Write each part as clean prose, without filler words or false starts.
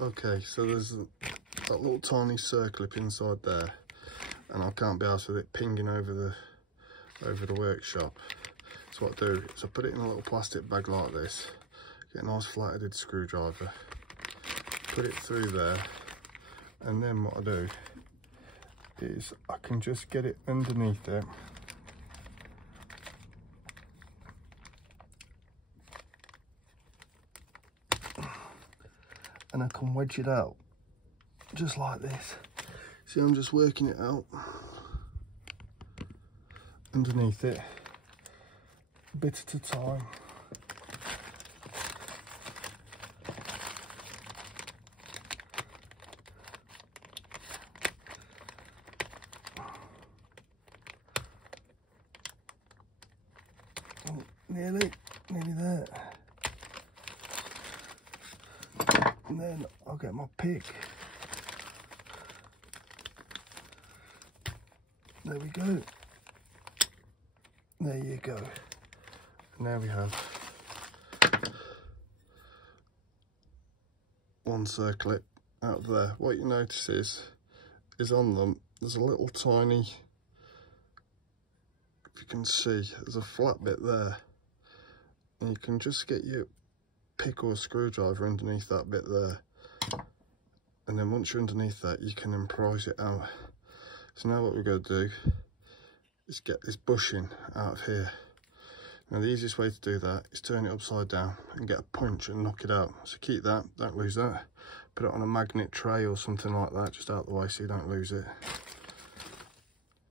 Okay, so there's that little tiny circlip inside there, and I can't be arsed with it pinging over the workshop. So what I do is I put it in a little plastic bag like this, get a nice flat-headed screwdriver, put it through there, and then what I do is I can just get it underneath it. And I can wedge it out just like this. See, I'm just working it out underneath it, a bit at a time. Oh, nearly there. And then I'll get my pick. There we go. There you go. And there we have one circlip out of there. What you notice is on them, there's a little tiny, if you can see, there's a flat bit there. And you can just get your pick or screwdriver underneath that bit there, and then once you're underneath that you can then prise it out. So now what we're going to do is get this bushing out of here. Now the easiest way to do that is turn it upside down and get a punch and knock it out. So keep that, don't lose that. Put it on a magnet tray or something like that, just out the way so you don't lose it.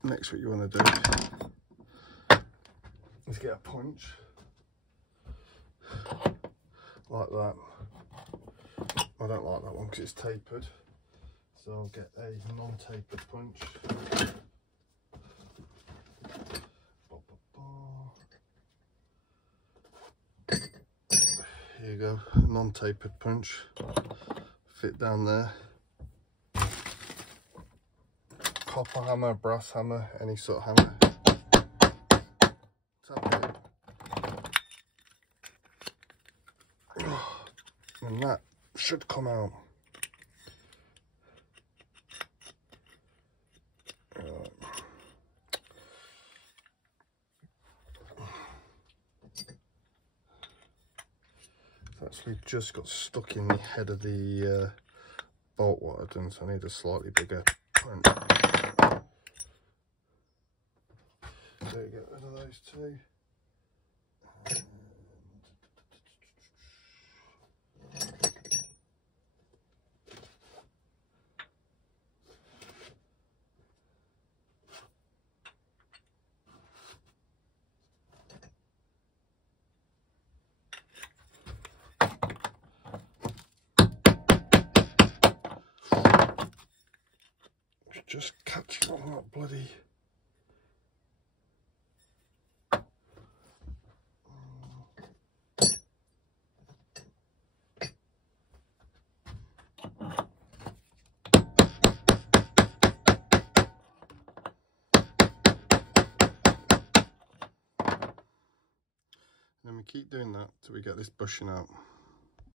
Next, what you want to do is get a punch like that. I don't like that one because it's tapered, so I'll get a non-tapered punch. Here you go, non-tapered punch. Fit down there. Copper hammer, brass hammer, any sort of hammer. Tap it. And that should come out. It's actually just got stuck in the head of the bolt what I've done, so I need a slightly bigger punch. So get rid of those two. Just catch on that bloody and then we keep doing that till we get this bushing out.